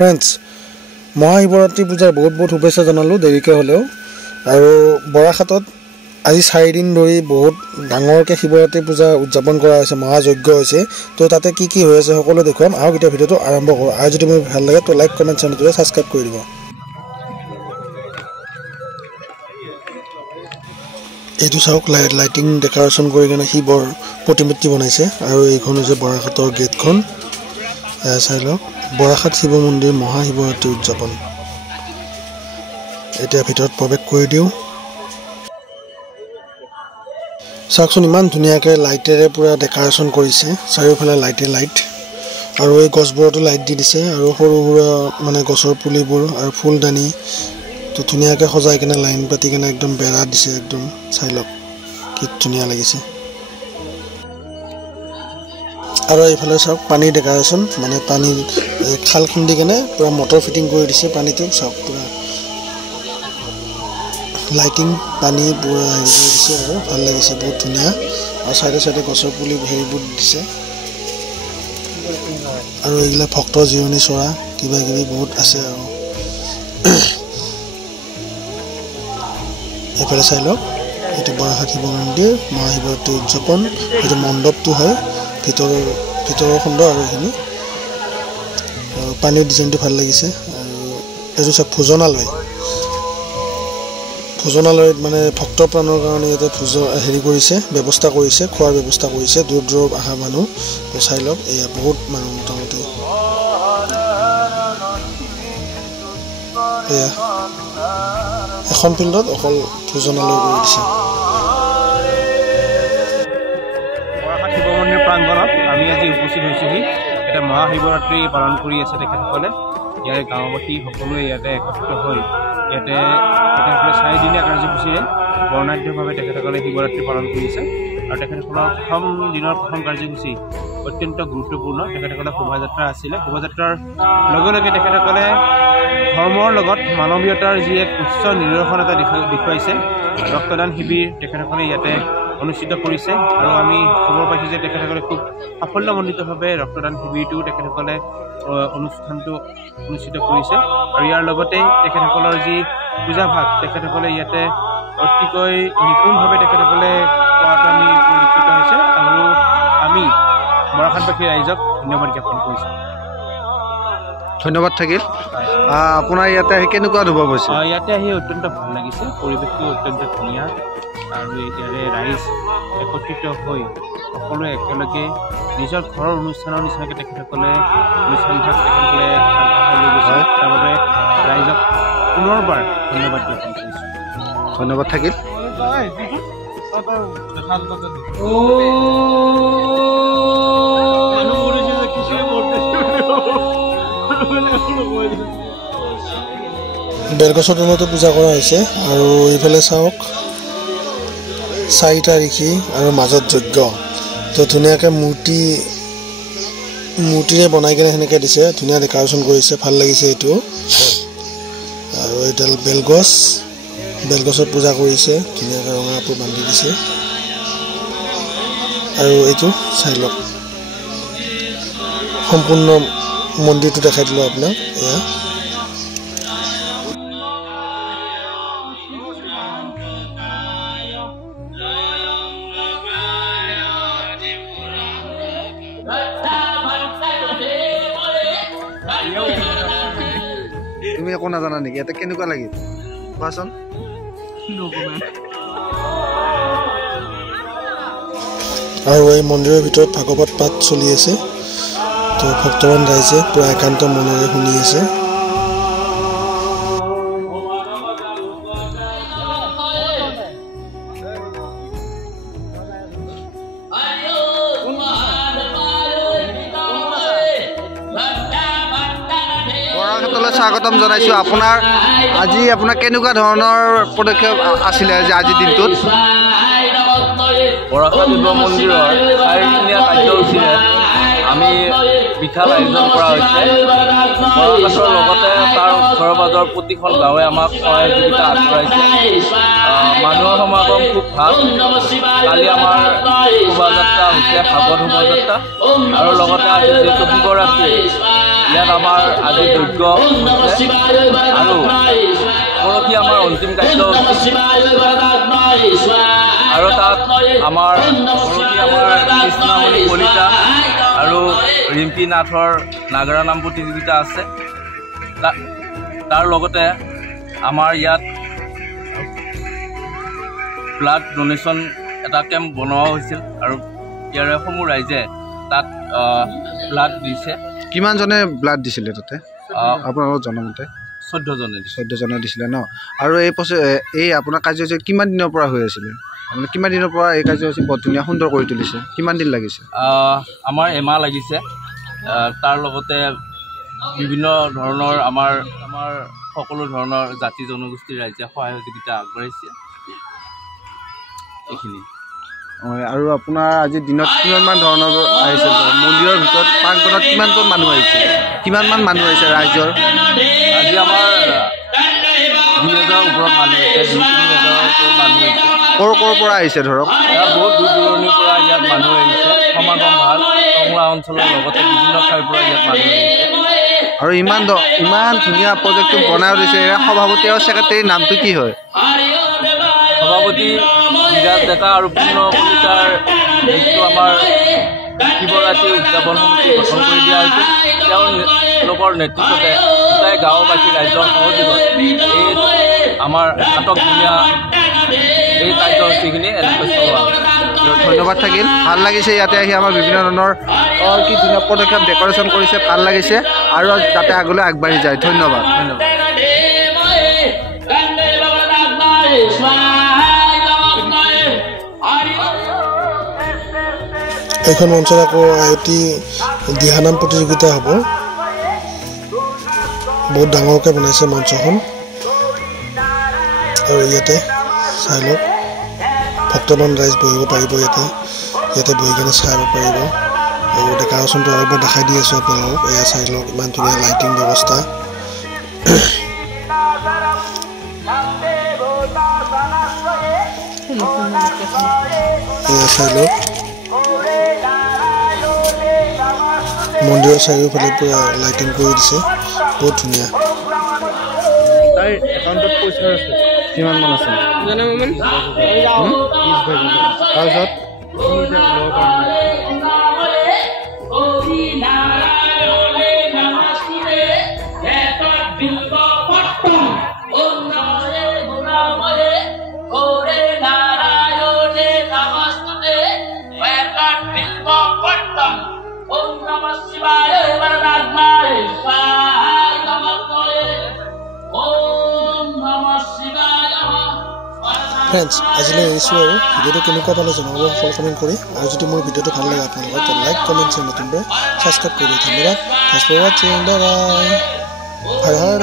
Friends Mahashivratri পূজাৰ বহুত বহুত শুভেচ্ছা জনালোঁ দেৰিকৈ হ'লেও। আৰু বৰাহাটত আজি 4 দিন ধৰি বহুত ডাঙৰকৈ শিৱৰাত্ৰি পূজা উদযাপন কৰা হৈছে, মহাযজ্ঞ হৈছে। তো তাতে কি কি হৈ আছে সকলো দেখুৱাম। আহক এতিয়া ভিডিঅ'টো আৰম্ভ কৰোঁ। আৰু যদি মোৰ ভাল লাগে তো লাইক কমেণ্ট চেনেলটোৱে ছাবস্ক্ৰাইব কৰি দিব। এইটো চাওক, লাইটিং ডেক'ৰেশ্যন কৰি কিনে শিৱৰ প্ৰতিমূৰ্তি বনাইছে। আৰু এইখন হৈছে বৰাহাটৰ গেটখন, চাই লওক। বৰাহাট শিৱ মন্দিৰ মহাশিৱৰাত্ৰি উদযাপন। এতিয়া ভিতৰত প্ৰৱেশ কৰি দিওঁ। চাওকচোন ইমান ধুনীয়াকৈ লাইটেৰে পূৰা ডেক'ৰেশ্যন কৰিছে, চাৰিওফালে লাইট। আৰু এই গছবোৰতো লাইট দি দিছে, আৰু সৰু সুৰা মানে গছৰ পুলিবোৰ আৰু ফুলদানি তো ধুনীয়াকৈ সজাই কিনে লাইন পাতি কিনে একদম বেৰা দিছে। একদম চাই লওক কি ধুনীয়া লাগিছে। আৰু এইফালে চাওক পানীৰ ডেক'ৰেশ্যন, মানে পানী খাল খুন্দি কেনে পূৰা মটৰ ফিটিং কৰি দিছে। পানীটো চাওক পূৰা লাইটিং, পানী পূৰা হেৰি কৰি দিছে আৰু ভাল লাগিছে, বহুত ধুনীয়া। আৰু চাইডে গছৰ পুলি হেৰিবোৰ দিছে। আৰু এইবিলাক ভক্তৰ জিৰণি চৰা কিবা কিবি বহুত আছে। আৰু এইফালে চাই লওক, এইটো বৰাহাট শিৱ মন্দিৰ মহাশিৱৰাত্ৰি উদযাপন। এইটো মণ্ডপটো হয়, ভিতৰৰ খণ্ড। আৰু এইখিনি পানীৰ ডিজাইনটো ভাল লাগিছে। আৰু এইটো চাওক ভোজনালয়ত মানে ভক্ত প্ৰাণৰ কাৰণে ইয়াতে হেৰি কৰিছে, ব্যৱস্থা কৰিছে, খোৱাৰ ব্যৱস্থা কৰিছে। দূৰ দূৰৰ অহা মানুহ চাই লওক, এয়া বহুত মানুহ মোটামুটি। এয়া এখন ফিল্ডত অকল ভোজনালয় কৰি দিছে। বৰাহাট শিৱ মন্দিৰ প্ৰাংগণত আমি আজি উপস্থিত হৈছোঁহি। এটা মহাশিৱৰাত্ৰি পালন কৰি আছে তেখেতসকলে। ইয়াৰে গাঁওবাসী সকলোৱে ইয়াতে একত্ৰিত হৈ ইয়াতে তেখেতসকলে 4 দিনীয়া কাৰ্যসূচীৰে বৰ্ণাঢ্যভাৱে তেখেতসকলে শিৱৰাত্ৰি পালন কৰিছে। আৰু তেখেতসকলৰ প্ৰথম দিনৰ প্ৰথম কাৰ্যসূচী অত্যন্ত গুৰুত্বপূৰ্ণ। তেখেতসকলে শোভাযাত্ৰা আছিলে। শোভাযাত্ৰাৰ লগে লগে তেখেতসকলে ধৰ্মৰ লগত মানৱীয়তাৰ যি এক উচ্চ নিদৰ্শন এটা দেখুৱাইছে। ৰক্তদান শিবিৰ তেখেতসকলে ইয়াতে অনুষ্ঠিত কৰিছে। আৰু আমি খবৰ পাইছোঁ যে তেখেতসকলে খুব সাফল্যমণ্ডিতভাৱে ৰক্তদান শিবিৰটো তেখেতসকলে অনুষ্ঠানটো অনুষ্ঠিত কৰিছে। আৰু ইয়াৰ লগতে তেখেতসকলৰ যি পূজাভাগ তেখেতসকলে ইয়াতে অতিকৈ নিপুণভাৱে তেখেতসকলে কৰাটো আমি পৰিলক্ষিত হৈছে। আৰু আমি বৰাহাটবাসী ৰাইজক ধন্যবাদ জ্ঞাপন কৰিছোঁ। ধন্যবাদ থাকিল। আপোনাৰ ইয়াতে আহি কেনেকুৱা অনুভৱ হৈছে? ইয়াতে আহি অত্যন্ত ভাল লাগিছে, পৰিৱেশটো অত্যন্ত ধুনীয়া। আৰু ইয়াৰে ৰাইজ একত্ৰিত হৈ সকলোৱে একেলগে নিজৰ ঘৰৰ অনুষ্ঠানৰ নিচিনাকৈ তেখেতসকলে অনুষ্ঠানভাগ তেখেতসকলে আগবঢ়াই লৈ গৈছে। তাৰ বাবে ৰাইজক পুনৰবাৰ ধন্যবাদ জ্ঞাপন কৰিছোঁ। ধন্যবাদ থাকিল। বেলগছৰ তলতে পূজা কৰা হৈছে। আৰু এইফালে চাওক, 4টা ঋষি আৰু মাজত যজ্ঞ। তো ধুনীয়াকৈ মূৰ্তিৰে বনাই কিনে সেনেকৈ দিছে, ধুনীয়া ডেক'ৰেশ্যন কৰিছে, ভাল লাগিছে এইটো। আৰু এইডাল বেলগছত পূজা কৰিছে, ধুনীয়াকৈ ৰঙা কাপোৰ বান্ধি দিছে। আৰু এইটো চাই লওক, সম্পূৰ্ণ মন্দিৰটো দেখাই দিলোঁ আপোনাক। এয়া তুমি একো নাজানা নেকি? ইয়াতে কেনেকুৱা লাগিল কোৱাচোন? আৰু এই মন্দিৰৰ ভিতৰত ভাগৱত পাঠ চলি আছে। তো ভক্তবান ৰাইজে পূৰা একান্ত মনেৰে শুনি আছে। বৰাহাটলৈ স্বাগতম জনাইছোঁ। আজি আপোনাৰ কেনেকুৱা ধৰণৰ পদক্ষেপ আছিলে যে আজিৰ দিনটোত? বৰাহাট শিৱ মন্দিৰৰ 4 দিনীয়া কাৰ্যসূচীৰে আমি বিশাল আয়োজন কৰা হৈছে। মৰাকাটৰ লগতে তাৰ ওচৰ পাজৰ প্ৰতিখন গাঁৱে আমাক সহযোগিতা আগবঢ়াইছে। মানুহৰ সমাগম খুব ভাল। কালি আমাৰ শোভাযাত্ৰা হৈছে সাগৰ শোভাযাত্ৰা, আৰু লগতে আজি যিহেতু শিৱৰাত্ৰি, ইয়াত আমাৰ আজি যজ্ঞ হৈছে, আৰু পৰহি আমাৰ অন্তিম কাৰ্যসূচী, আৰু তাত আমাৰ পৰহি আমাৰ কৃষ্ণমণি কলিতা আৰু ৰিম্পী নাথৰ নাগাৰা নাম প্ৰতিযোগিতা আছে। তাৰ লগতে আমাৰ ইয়াত ব্লাড ডোনেশ্যন এটা কেম্প বনোৱা হৈছিল, আৰু ইয়াৰে সমূহ ৰাইজে তাত ব্লাড দিছে। কিমানজনে ব্লাড দিছিলে তাতে আপোনালোকৰ জনমতে? 14 জনে দিছিলে ন। আৰু এই আপোনাৰ কাৰ্যসূচী কিমান দিনৰ পৰা হৈ আছিলে? মানে কিমান দিনৰ পৰা এই কাৰ্যসূচী বৰ ধুনীয়া সুন্দৰ কৰি তুলিছে? কিমান দিন লাগিছে? আমাৰ এমাহ লাগিছে। তাৰ লগতে বিভিন্ন ধৰণৰ আমাৰ সকলো ধৰণৰ জাতি জনগোষ্ঠীৰ ৰাইজে সহযোগিতা আগবঢ়াইছে এইখিনি। আৰু আপোনাৰ আজিৰ দিনত কিমানমান ধৰণৰ আহিছে? মন্দিৰৰ ভিতৰত প্ৰাংগণত কিমানজন মানুহ আহিছে? কিমানমান মানুহ আহিছে ৰাইজৰ? আজি আমাৰ 2,000ৰ ওপৰত মানুহ আহিছে, 2-3,000ৰ ওপৰত মানুহ আহিছে। ক'ৰ পৰা আহিছে ধৰক? ইয়াত বহুত দূৰ দূৰণিৰ পৰা ইয়াত মানুহ আহিছে। সমাগম ভাল। টংলা অঞ্চলৰ লগতে বিভিন্ন ঠাইৰ পৰা ইয়াত মানুহ আহিছে। আৰু ইমান ধুনীয়া প্ৰজেক্টটো বনাই দিছে। সভাপতি আৰু ছেক্ৰেটাৰীৰ নামটো কি হয়? সভাপতি বিৰাজ ডেকা আৰু পূৰ্ণ কলিতাৰ যিটো আমাৰ শিৱৰাত্ৰি উদযাপন সমিতি গঠন কৰি দিয়া হৈছে, তেওঁলোকৰ নেতৃত্বতে গোটাই গাঁওবাসী ৰাইজৰ সহযোগত এই আমাৰ আটকধুনীয়া এই কাৰ্যসূচীখিনি এনেকৈ চলোৱা হৈছে। ধন্যবাদ থাকিল। ভাল লাগিছে ইয়াতে আহি। আমাৰ বিভিন্ন ধৰণৰ কি ধুনীয়া পদক্ষেপ ডেকৰেশ্যন কৰিছে, ভাল লাগিছে, আৰু যাতে আগলৈ আগবাঢ়ি যায়। ধন্যবাদ। এইখন মঞ্চত আকৌ আয়তী দিহানাম প্ৰতিযোগিতা হ'ব। বহুত ডাঙৰকৈ বনাইছে মঞ্চখন, আৰু ইয়াতে চাই লওক, ভক্তমান ৰাইজ বহিব পাৰিব। ইয়াতে বহি কিনে চাব পাৰিব। আৰু ডেকৰেশ্যনটো আৰু এবাৰ দেখাই দি আছোঁ আপোনালোকক। এয়া চাই লওক, ইমান ধুনীয়া লাইটিং ব্যৱস্থা। এয়া চাই লওক, মন্দিৰৰ চাৰিওফালে পুৰা লাইটিং কৰি দিছে, বহুত ধুনীয়া। তাৰ একাউণ্টত পইচা আছে কিমানমান আছে? তাৰপিছত ফ্ৰেণ্ডছ, আজিলৈ এৰিছোঁ। আৰু ভিডিঅ'টো কেনেকুৱা পালে জনাব সকলো কমেণ্ট কৰি। আৰু যদি মোৰ ভিডিঅ'টো ভাল লাগে আপোনালোকৰ, তো লাইক, কমেণ্ট, নতুনকৈ ছাবস্ক্ৰাইব কৰি দিয়ক। ধন্যবাদ। থ্যাংকছ ফৰ ৱাচিং। Bye bye. হৰ হৰ